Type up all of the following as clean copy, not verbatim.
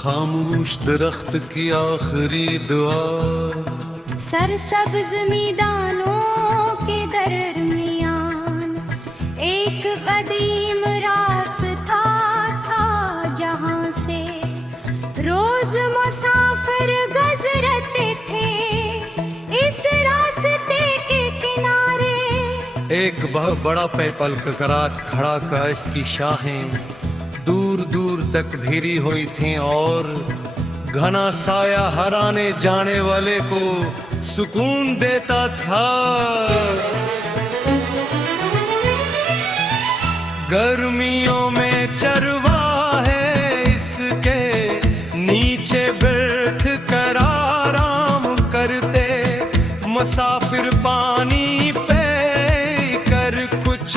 खामोश दरख्त की आखिरी दुआ, सरसब्ज मैदानों के दरमियान एक कदीम रास्ता था जहाँ से रोज मुसाफिर गुजरते थे। इस रास्ते के किनारे एक बहुत बड़ा पैपल ककरात खड़ा का इसकी शाखें दूर दूर तक भिरी हुई थीं और घना साया हराने जाने वाले को सुकून देता था। गर्मियों में चरवाहे इसके नीचे बैठ कर आराम करते, मुसाफिर पानी पे कर कुछ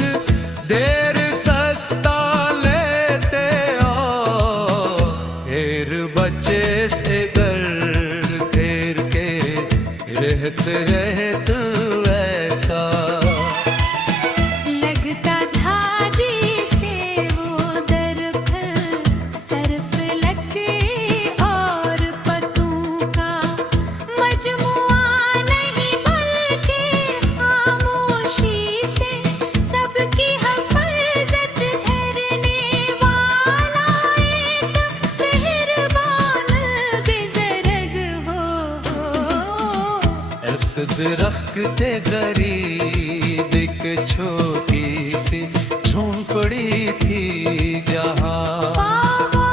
देर सस्ता लेते और बच्चे से घर घेर के रहते रहते ऐसा लगता था जैसे वो दरख्त सरफ लगे और पत्तों का मजमुआ नहीं, बल्कि खामोशी से सबकी हिफाजत करने वाला एक मेहरबान बुजुर्ग हो। इस दरख्त के करीब एक छोटी सी झोंपड़ी थी जहाँ बाबा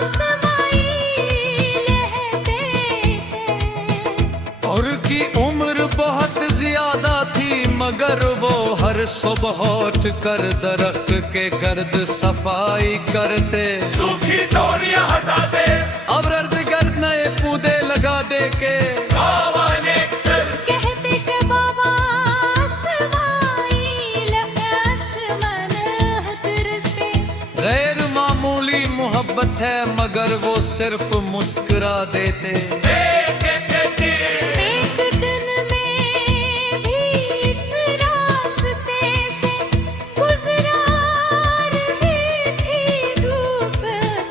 इस्माइल रहते थे। और की उम्र बहुत ज्यादा थी, मगर वो हर सुबह उठ कर दरख्त के गर्द सफाई करते, सूखी डोरियां हटाते, अब अर्द गर्द नए पौधे लगा दे के कहते कि बाबा इस्माइल आसमान हतर से गैर मामूली मोहब्बत है, मगर वो सिर्फ मुस्कुरा देते। एक दिन में भी इस रास्ते से गुजरा रही थी धूप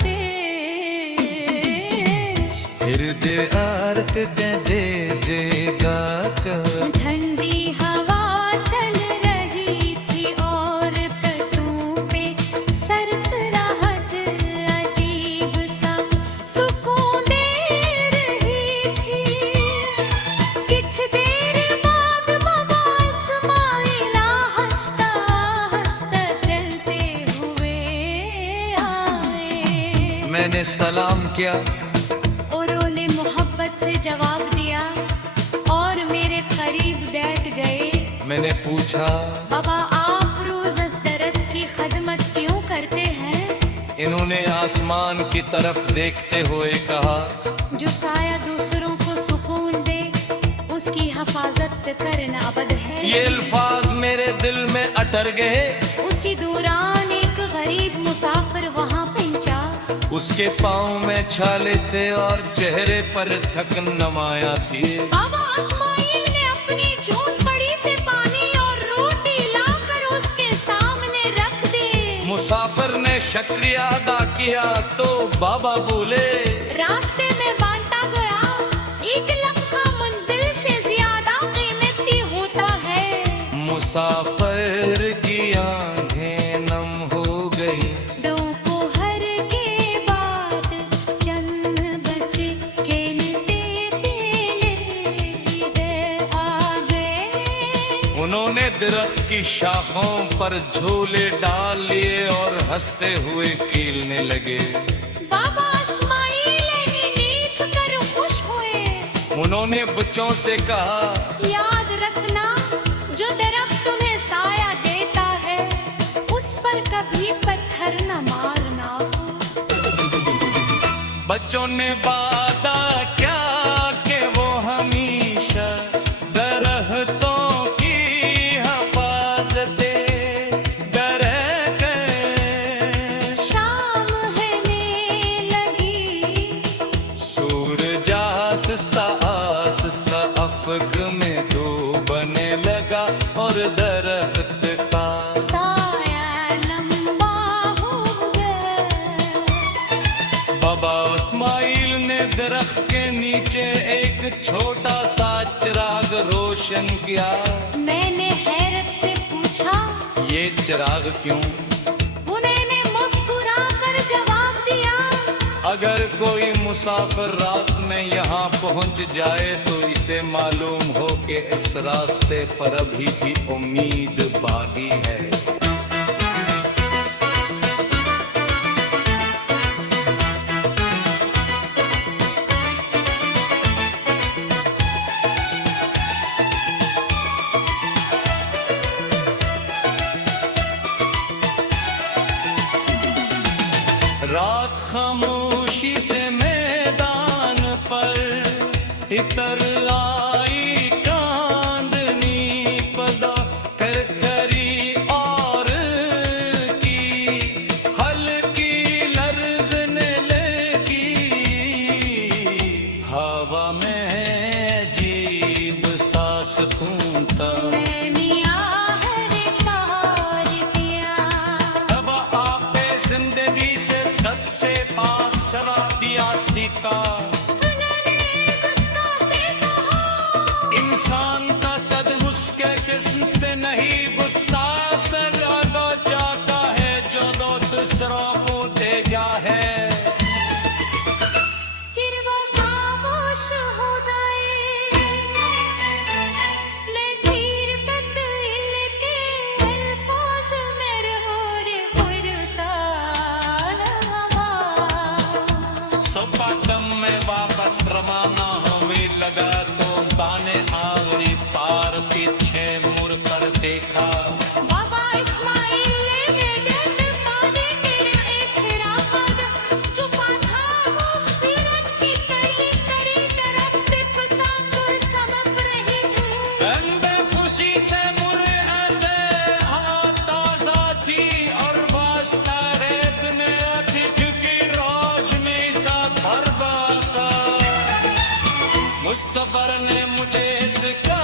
तेज। फिर दे आरत दे जेगा कर ठंडी हवा चल रही थी और पत्तों पे सरसराहट अजीब सा सुकून दे रही थी। कुछ देर बाद बाबा इस्माइल हंसता हंसता चलते हुए आए मैंने सलाम किया, और उन्हें मोहब्बत से जवाब दिया और मेरे करीब बैठ गए। मैंने पूछा बाबा आप रोज इस दरख्त की खिदमत क्यों करते हैं? इन्होंने आसमान की तरफ देखते हुए कहा, जो साया दूसरों को सुकून दे उसकी हिफाजत करना अबद है। ये अल्फाज मेरे दिल में अटर गए। उसी दौरान एक गरीब मुसाफिर वहाँ पहुँचा। उसके पाँव में छाले थे और चेहरे पर थकन नुमाया थी। बाबा इस्माइल ने अपनी झोंपड़ी से पानी और रोटी लाकर उसके सामने रख दी। मुसाफिर ने शुक्रिया अदा किया तो बाबा बोले, रास्ते में बांटा गया एक लम्हा मंजिल से ज्यादा कीमती होता है। मुसाफिर की आंखें नम हो गई। दोपहर के बाद चंद बजे खेलते खेलते आ गए। उन्होंने दरख्त की शाखों पर झूले डाल लिए और हंसते हुए कीलने लगे। बाबा इस्माइल नींद कर खुश हुए। उन्होंने बच्चों से कहा, याद रखना जो दरख्त तुम्हें साया देता है उस पर कभी पत्थर न मारना। बच्चों ने वादा क्या कि वो हमेशा दरख्तों की हिफाजत करेंगे। रोशन किया। मैंने हैरत से पूछा, ये चिराग क्यों? उन्होंने मुस्कुरा कर जवाब दिया, अगर कोई मुसाफिर रात में यहाँ पहुँच जाए तो इसे मालूम हो कि इस रास्ते पर अभी भी उम्मीद बाकी है। रात खामोशी से मैदान पर इतर आई चांदनी, पदा करकरी और की हल्की लर्जने लगी। हवा में जीब सांस खूंटा, मैंने आहट सार दिया। अब आपे जिंदगी से सबसे पास शराबिया सीखा। उन्होंने गुस्सा से कहा, इंसान का कदम उसके किस्म से नहीं, गुस्सा से ज्यादा चाहता है जो दो दूसरों को दे गया है। फिर वो खामोश हो गए, ले धीर कत्ल के अल्फाज मेरे होर फुरता हवा। सपाटम में वापस रवाना होने लगा तो बाने आवरी पार पीछे मुड़ कर देखा। बाबा इस्माइल ने देख पाने तेरा एक चिराग, छुपा था वो सूरज की कई कई तरफ दिखता कर चमक रही हूँ। बंदे खुशी से मुरे आते हाँ ताजा थी और वास्ता रेत में अधिक की रोशनी सा भरवा था। मुसफ्फर ने मुझे सिखा